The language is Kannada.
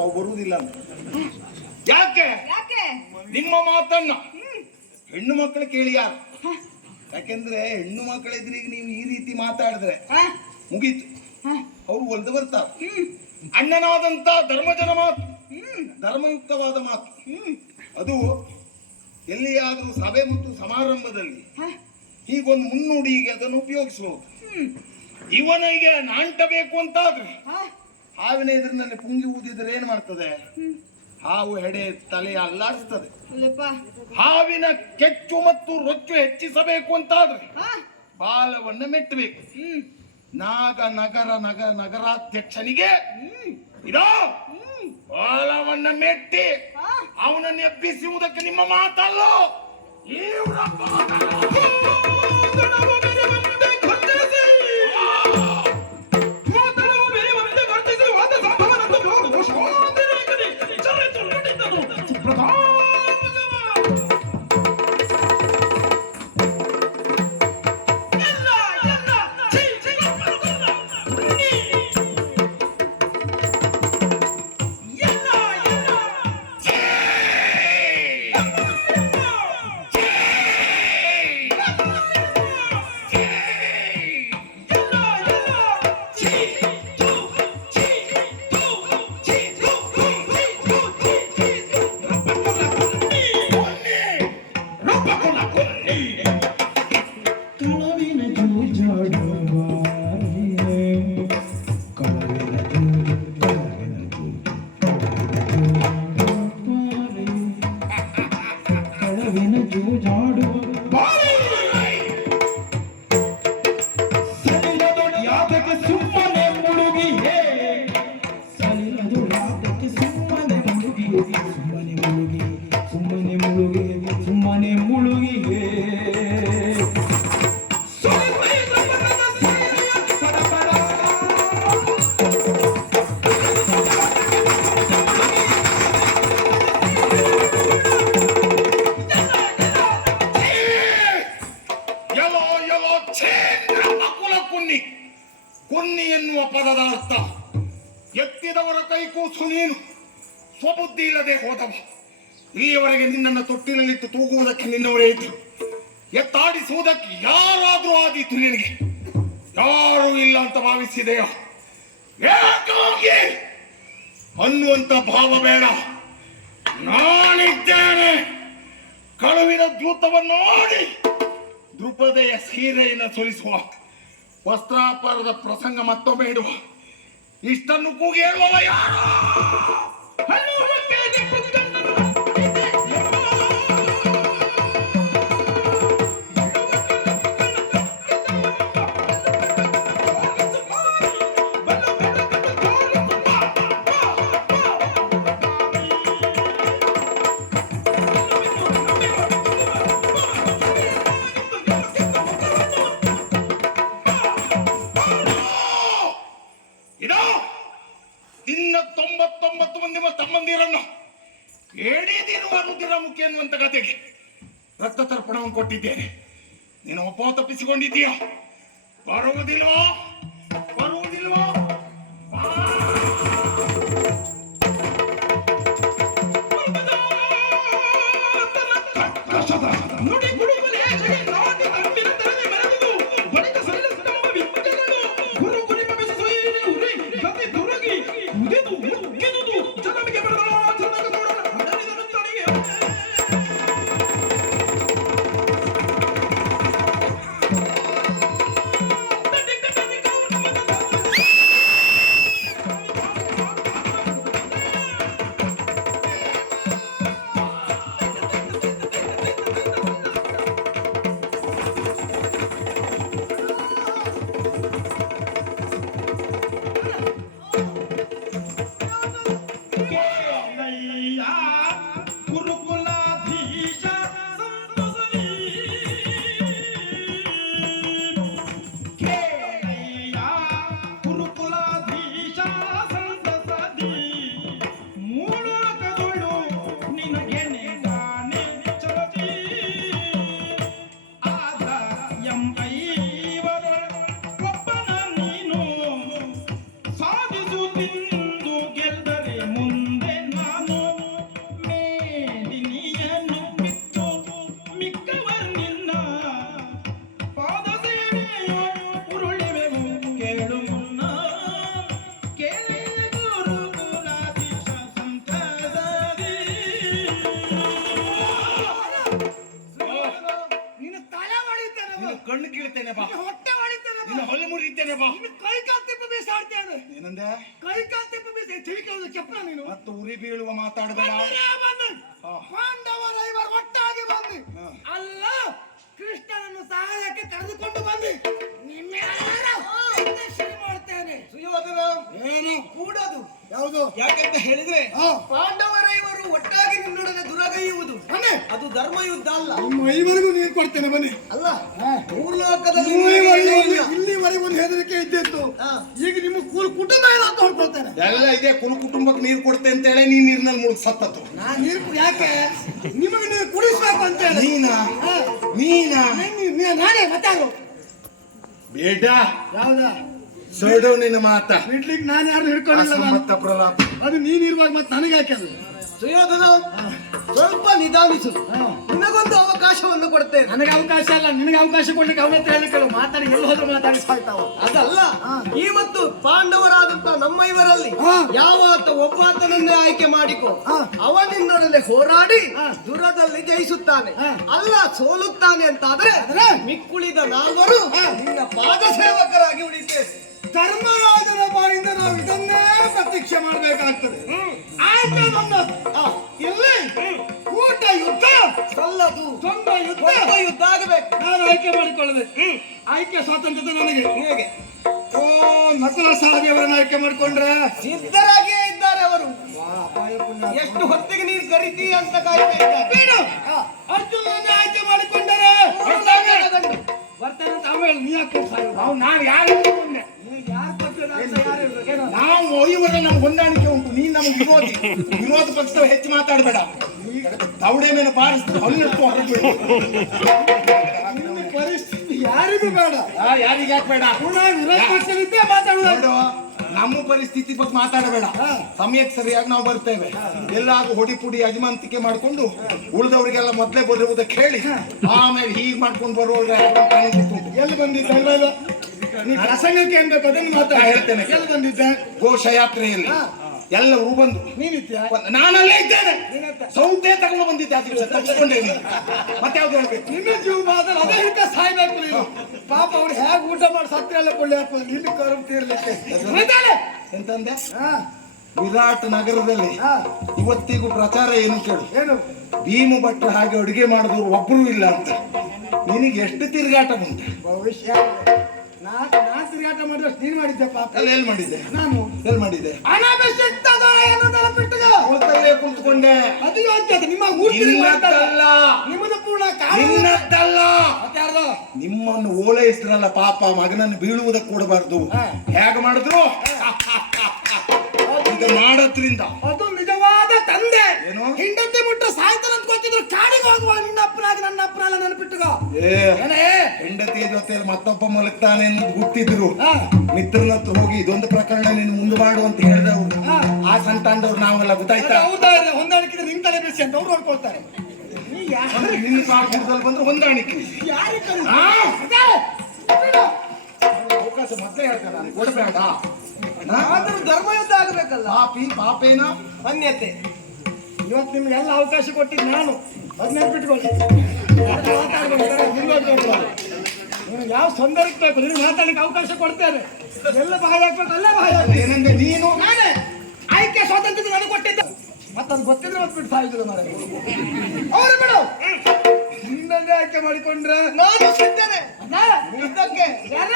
ಅವು ಬರುವುದಿಲ್ಲ ಅಂತ. ಯಾಕೆ? ಯಾಕೆ? ನಿಮ್ಮ ಮಾತನ್ನ. ಹೆಣ್ಣು ಮಕ್ಕಳು ಕೇಳಿ ಯಾರು? ಯಾಕೆಂದ್ರೆ ಹೆಣ್ಣು ಮಕ್ಕಳಿದ್ರೆ ಈಗ ನೀವು ಈ ರೀತಿ ಮಾತಾಡಿದ್ರೆ? ಮುಗೀತು? ಅವ್ರು ಒಲ್ದು ಬರ್ತಾರ. ಅಣ್ಣನಾದಂತ ಧರ್ಮಜನ ಮಾತು. ಹ್ಮ್. ಧರ್ಮಯುಕ್ತವಾದ ಮಾತು. ಹ್ಮ್. ಅದು ಎಲ್ಲಿಯಾದರೂ ಸಭೆ ಮತ್ತು ಸಮಾರಂಭದಲ್ಲಿ? ಹೀಗೊಂದು ಮುನ್ನುಡಿಗೆ ಅದನ್ನು ಉಪಯೋಗಿಸಬಹುದು ಹ್ಮ್. ಇವನಿಗೆ ನಾಂಟಬೇಕು ಅಂತಾದ್ರೆ? ಹಾವಿನ ಎದುರಿನಲ್ಲಿ ಪುಂಗಿ ಊದಿದ್ರೆ ಏನ್ ಮಾಡ್ತದೆ? ಹಾವು ಹೆಡೆ ತಲೆ ಅಲ್ಲಾಡಿಸ್ತದೆ. ಹಾವಿನ ಕೆಚ್ಚು ಮತ್ತು ರೊಚ್ಚು ಹೆಚ್ಚಿಸಬೇಕು ಅಂತಾದ್ರೆ ಬಾಲವನ್ನು ಬಾಲವನ್ನ ಮೆಟ್ಟಬೇಕು. ನಾಗ ನಗರ ನಗರ ನಗರಾಧ್ಯಕ್ಷನಿಗೆ ಇದೋ ಬಾಲವನ್ನ ಮೆಟ್ಟಿ? ಅವನನ್ನು ಎಬ್ಬಿಸುವುದಕ್ಕೆ ನಿಮ್ಮ ಮಾತಲ್ಲೋ? ಸುಮ್ಮನೆ ಮುಳುಗಿಗೆ ಕುನ್ನಿ ಎನ್ನುವ ಪದದ ಅರ್ಥ. ಎತ್ತಿದವರ ಕೈ ಕೂಸು ನೀನು. ಸ್ವಬುದ್ಧಿ ಇಲ್ಲದೆ ಹೋದವ. ಇಲ್ಲಿಯವರೆಗೆ ನಿನ್ನನ್ನು ತೊಟ್ಟಿನಲ್ಲಿಟ್ಟು ತೂಗುವುದಕ್ಕೆ ನಿನ್ನವರೇ ಇದ್ದರು. ಎತ್ತಾಡಿಸುವುದಕ್ಕೆ ಯಾರಾದ್ರೂ ಆದೀತು ನಿನಗೆ. ಯಾರು ಇಲ್ಲ ಅಂತ ಭಾವಿಸಿದೆಯೋ? ಯಾಕಾಗಿ ಅನ್ನುವಂತ ಭಾವ ಬೇಡ. ನಾನಿದ್ದೇನೆ. ಕಳುವಿನ ದೂತವನ್ನು ನೋಡಿ. ದೃಪದೆಯ ಸೀರೆಯನ್ನು ಸುಲಿಸುವ ವಸ್ತ್ರಾಪಾರದ ಪ್ರಸಂಗ ಮತ್ತೊಮ್ಮೆ ಇಡುವ. ಇಷ್ಟನ್ನು ಕೂಗಿ ಹೇಳುವವ ಯಾರು? ಏಡಿದಿರುವ ರುದ್ರಮುಖಿ ಅನ್ನುವಂತ ಕತೆಗೆ ರಕ್ತ ತರ್ಪಣವನ್ನು ಕೊಟ್ಟಿದ್ದೇನೆ. ನೀನು ಒಪ್ಪ ತಪ್ಪಿಸಿಕೊಂಡಿದ್ದೀಯ? ಬರುವುದಿಲ್ವೋ? ಬರುವುದಿಲ್ವೋ? ನುಡಿ ಬಾ. ಹೊಟ್ಟೆ ನಿನ್ನ ಬಾ. ನಿನ್ನ ಕೈ ಕಾಲು ತಿಪ್ಪ ಏನಂದೆ? ಕೈ ನೀನು. ಮತ್ತು ಉರಿ ಬೀಳುವ ಮಾತಾಡಬೇಡ. ಪಾಂಡವ ಐವರು ಒಟ್ಟಾಗಿ ಬಂದು. ಅಲ್ಲ ಕೃಷ್ಣನನ್ನು ಸಹಾಯಕ್ಕೆ ಕರೆದುಕೊಂಡು ಬಂದು ನಿನ್ನೆ ಮಾಡ್ತೇನೆ. ಸುಯೋಧನ. ಏನು ಕೂಡದು? ಯಾವುದು? ಯಾಕಂತ ಹೇಳಿದ್ರೆ ಪಾಂಡವರ ಐವರು ಒಟ್ಟಾಗಿ ನಿನ್ನೊಡನೆ ದುರಗೈಯುವುದು ಬನ್ನಿ ಅದು ಧರ್ಮ ಯುದ್ಧ ಅಲ್ಲ. ನಿಮ್ಮ ಐವರೆಗೂ ನೀರು ಕೊಡ್ತೇನೆ ಬನ್ನಿ. ಅಲ್ಲ ಭೂಲೋಕದಲ್ಲಿ ಇಲ್ಲಿವರೆಗೂ ಒಂದು- ಹೆದರಿಕೆ ಇದ್ದಿತ್ತು. ಈಗ ನಿಮ್ಮ ಕೂಲ್ ಕುಟುಂಬ ಏನೋ ಅಂತ ಹೊಡ್ಕೊಳ್ತೇನೆ ಎಲ್ಲ ಇದೆ ಕುಲು ಕುಟುಂಬಕ್ಕೆ ನೀರು ಕೊಡ್ತೆ ಅಂತ ಹೇಳಿ ನೀ ನೀರಿನಲ್ಲಿ ಮುಳುಗ್ ಸತ್ತತ್ತು ನಾ ನೀರು ಯಾಕೆ? ನಿಮಗೆ ನೀರು ಕುಡಿಸ್ಬೇಕು ಅಂತ ಹೇಳಿ. ನೀನಾ. ನೀನಾ? ನಾನೇ ಮತ್ತಾರು ಬೇಟಾ ಬೇಡ. ಯಾವ್ದಾ? ಸೊಡು ನಿನ್ನ ಮಾತ. ಇಡ್ಲಿಕ್ಕೆ ನಾನು ಯಾರು ಹಿಡ್ಕೊಂಡಿಲ್ಲ. ಅಸಮರ್ಥ ಪ್ರಲಾಪ. ಅದು ನೀನ್ ಇರುವಾಗ ಮತ್ತೆ ನನಗೆ ಯಾಕೆ ಅದು? ಸುಯೋಧನ ಸ್ವಲ್ಪ ನಿಧಾನಿಸು ನಿನಗೊಂದು ಅವಕಾಶವನ್ನು ಕೊಡ್ತೇನೆ ನನಗೆ ಅವಕಾಶ ಅಲ್ಲ ನಿನಗೆ ಅವಕಾಶ ಕೊಡ್ಲಿಕ್ಕೆ ಅವನ ಹೇಳಿಕೊಳ್ಳು ಮಾತಾಡಿ ಎಲ್ಲಿ ಹೋದ್ರು ಮಾತಾಡಿ ಸಾಯ್ತಾವ ಅದಲ್ಲ. ಈ ಮತ್ತು ಪಾಂಡವರಾದಂತ ನಮ್ಮ ಇವರಲ್ಲಿ. ಯಾವಾತ ಒಬ್ಬಾತನನ್ನೇ ಆಯ್ಕೆ ಮಾಡಿಕೊ. ಅವನಿನ್ನೊಡನೆ ಹೋರಾಡಿ. ದುರದಲ್ಲಿ ಜಯಿಸುತ್ತಾನೆ ಅಲ್ಲ ಸೋಲುತ್ತಾನೆ ಅಂತಾದ್ರೆ? ಮಿಕ್ಕುಳಿದ ನಾಲ್ವರು ನಿನ್ನ ಪಾದ ಸೇವಕರಾಗಿ ಉಳಿತೇವೆ ಧರ್ಮರಾಜನ ಬಾಯಿಂದ ನಾವು ಇದನ್ನೇ ಪ್ರತೀಕ್ಷೆ ಮಾಡಬೇಕಾಗ್ತದೆ. ಆಯ್ತು ನನ್ನ ಇಲ್ಲಿ ಊಟ ಯುದ್ಧ. ಸಲ್ಲದು. ಸ್ವಂತ ಯುದ್ಧ. ಯುದ್ಧ ಆಗಬೇಕು. ನಾನು ಆಯ್ಕೆ ಮಾಡಿಕೊಳ್ಳಬೇಕು ಆಯ್ಕೆ ಸ್ವಾತಂತ್ರ್ಯದ ನನಗೆ. ಹೇಗೆ? ಓ ನಕುಲ ಸಹದೇವರನ್ನ ಆಯ್ಕೆ ಮಾಡಿಕೊಂಡ್ರೆ? ಸಿದ್ಧರಾಗಿಯೇ ಇದ್ದಾರೆ ಅವರು. ಎಷ್ಟು ಹೊತ್ತಿಗೆ ನೀರು ಕರಿತಿ ಅಂತ ಕಾಯ್ತಾ ಇದ್ದಾರೆ. ಅರ್ಜುನನ್ನ ಆಯ್ಕೆ ಮಾಡಿಕೊಂಡರೆ. ಬರ್ತಾನೆ ಅಂತ ಅವ ಹೇಳಿ. ನೀ ಯಾಕೆ ಸಾಯೋದು? ನಾವು ನಾವು ಯಾರು? ಐವರ ನಮ್ಗೆ ಹೊಂದಾಣಿಕೆ ಉಂಟು. ನೀನ್ ನಮ್ಗೆ ವಿರೋಧಿ. ವಿರೋಧ ಪಕ್ಷ ಹೆಚ್ಚು ಮಾತಾಡಬೇಡ. ದೌಡೆ ಮೇಲೆ ಬಾರಿಸ್ತು ಹೊರಗೆ ಪರಿಸ್ಥಿತಿ ಯಾರಿಗೂ ಬೇಡ. ಯಾರಿಗೆ ಯಾಕೆ ಬೇಡ? ಪುನಃ ವಿರೋಧ ಪಕ್ಷವಿದ್ದೇ ಮಾತಾಡೋದು ನಮ್ಮ ಪರಿಸ್ಥಿತಿ ಬಗ್ಗೆ ಮಾತಾಡಬೇಡ. ಸಮಯಕ್ಕೆ ಸರಿಯಾಗಿ ನಾವು ಬರ್ತೇವೆ. ಎಲ್ಲಾದ್ರೂ ಹೊಡಿ ಪುಡಿ ಅಜಮಾಂತಿಕೆ ಮಾಡ್ಕೊಂಡು ಉಳಿದವರಿಗೆಲ್ಲ ಮೊದಲೇ ಬರುವುದಕ್ಕೆ ಹೇಳಿ ಆಮೇಲೆ ಹೀಗೆ ಮಾಡ್ಕೊಂಡು ಬರುವವ್ರಿಗೆ ಎಲ್ಲಿ ಬಂದಿದ್ದ ನೀ ಪ್ರಸಂಗಕ್ಕೆ ಏನ್ ಬೇಕು ಅದನ್ನು ಮಾತಾಡ ಹೇಳ್ತೇನೆ. ಎಲ್ಲಿ ಬಂದಿದ್ದೆ? ಘೋಷಯಾತ್ರೆಯಲ್ಲಿ. ಎಲ್ಲರೂ ಬಂದು. ನಾನಲ್ಲೇ ಇದ್ದೇನೆ? ಸೌತೆ ತಗೊಂಡು ಬಂದಿದ್ದೆ ಆ ದಿವಸ ಮತ್ತೆ ಯಾವ್ದು ಹೇಳ್ಬೇಕು? ನಿನ್ನ ಜೀವ ಮಾತ್ರ ಅದೇ ರೀತಿ ಸಾಯ್ಬೇಕು ನೀವು ಪಾಪ ಅವ್ರು ಹೇಗೆ ಊಟ ಮಾಡಿ ಸತ್ರ ಎಲ್ಲ ಕೊಳ್ಳಿ ಹಾಕೋದು ನಿನ್ನ ಕರು ತೀರ್ಲಿಕ್ಕೆ. ಉಳಿತಾಳೆ. ಎಂತಂದೆ? ವಿರಾಟ್ ನಗರದಲ್ಲಿ. ಇವತ್ತಿಗೂ ಪ್ರಚಾರ ಏನು ಕೇಳು? ಏನು? ಭೀಮು ಭಟ್ರು ಹಾಗೆ ಅಡುಗೆ ಮಾಡಿದವರು ಒಬ್ಬರು ಇಲ್ಲ ಅಂತ. ನಿನಗೆ ಎಷ್ಟು ತಿರುಗಾಟ ಉಂಟು ಭವಿಷ್ಯ. ನಾನ್ ತಿರುಗಾಟ ಮಾಡಿದಷ್ಟು ನೀನ್ ಮಾಡಿದ್ದೆ ಪಾಪ? ಅಲ್ಲಿ ಎಲ್ಲಿ ಮಾಡಿದ್ದೆ? ನಾನು. ಎಲ್ಲಿ ಮಾಡಿದ್ದೆ? ಅನಾವಶ್ಯಕ ಏನು ನೆನಪಿಟ್ಟುಗ ಕೂತಲ್ಲೇ ಕುಂತ್ಕೊಂಡೆ. ಅದು ಯೋಗ್ಯತೆ ನಿಮ್ಮ ಮೂರ್ತಿ ಮಾಡ್ತಾರೆ ನಿನ್ನದ್ದಲ್ಲ ನಿಮ್ಮದು ಪೂರ್ಣ ಕಾರಣ ನಿನ್ನದ್ದಲ್ಲ ಮತ್ತೆ ಯಾರ್ದು? ನಿಮ್ಮನ್ನು ಓಲೈಸಿದ್ರಲ್ಲ ಪಾಪ ಮಗನನ್ನು ಬೀಳುವುದಕ್ಕೆ ಕೊಡಬಾರ್ದು. ಹಾ. ಹೇಗೆ ಮಾಡಿದ್ರು? ಇದು ಮಾಡೋದ್ರಿಂದ. ಅದು ನಿಜವಾದ ತಂದೆ. ಏನು? ಹಿಂಡತಿ ಮುಟ್ಟ ಸಾಯ್ತಾನೆ ಅಂತ ಗೊತ್ತಿದ್ರು ಕಾಡಿಗೆ ಹೋಗುವ. ನಿನ್ನ ಅಪ್ಪನಾಗಿ ನನ್ನ ಅಪ್ಪನಲ್ಲ ನೆನಪಿಟ್ಟುಕೋ ಏ. ಏನೇ? ಹೆಂಡತಿ ಜೊತೆಯಲ್ಲಿ ಮತ್ತೊಬ್ಬ ಮಲಗ್ತಾನೆ ಹುಟ್ಟಿದ್ರು. ಮಿತ್ರನ ಹತ್ರ ಹೋಗಿ ಇದೊಂದು ಪ್ರಕರಣ ನಿನ್ ಮುಂದೆ ಮಾಡು ಅಂತ ಹೇಳಿದವರು. ಆ ಸಂತಾನದವ್ರು ನಾವೆಲ್ಲ ಗೊತ್ತಾಯ್ತಾ? ಹೊಂದಾಣಿಕೆ ನಿನ್ ತಲೆ ಬಿಸಿ ಅಂತ ಅವ್ರು ನೋಡ್ಕೊಳ್ತಾರೆ. ನಿನ್ನ ಕಾಲ್ಗುಡ್ದಲ್ಲಿ ಬಂದ್ರೆ ಹೊಂದಾಣಿಕೆ. ಅವಕಾಶ ಮತ್ತೆ ಹೇಳ್ತಾರೆ. ನಾನು ಕೊಡಬೇಡ. ಆದ್ರೂ ಧರ್ಮ ಯುದ್ಧ ಆಗಬೇಕಲ್ಲ. ಪಾಪಿ ಪಾಪೇನ? ಅನ್ಯತೆ ಇವತ್ತು ನಿಮ್ಗೆಲ್ಲ ಅವಕಾಶ ಕೊಟ್ಟಿದ್ದು ನಾನು. ಅದನ್ನ ಬಿಟ್ಕೊಳ್ಳಿ. ನೀನು ಯಾವ ಸೌಂದರ್ಯಕ್ಕೆ ಬೇಕು? ನೀನು ಮಾತಾಡಲಿಕ್ಕೆ ಅವಕಾಶ ಕೊಡ್ತೇನೆ. ಎಲ್ಲ ಬಾಯಿ ಹಾಕ್ಬೇಕು ಅಲ್ಲೇ ಬಾಯಿ ಹಾಕ್ಬೇಕು. ಏನಂದ್ರೆ ನೀನು? ನಾನೇ ಆಯ್ಕೆ ಸ್ವಾತಂತ್ರ್ಯ ನನಗೆ ಕೊಟ್ಟಿದ್ದ. ಮತ್ತೆ ಅದು ಗೊತ್ತಿದ್ರೆ ಮತ್ತೆ ಬಿಟ್ಟು ಸಾಯಿದ್ರು ಮಾರ. ಅವ್ರು ಬಿಡು. ನಿನ್ನನ್ನೇ ಆಯ್ಕೆ ಮಾಡಿಕೊಂಡ್ರೆ? ನಾನು ಸಿದ್ಧನೆ ನಾನು ಯುದ್ಧಕ್ಕೆ ಯಾರ?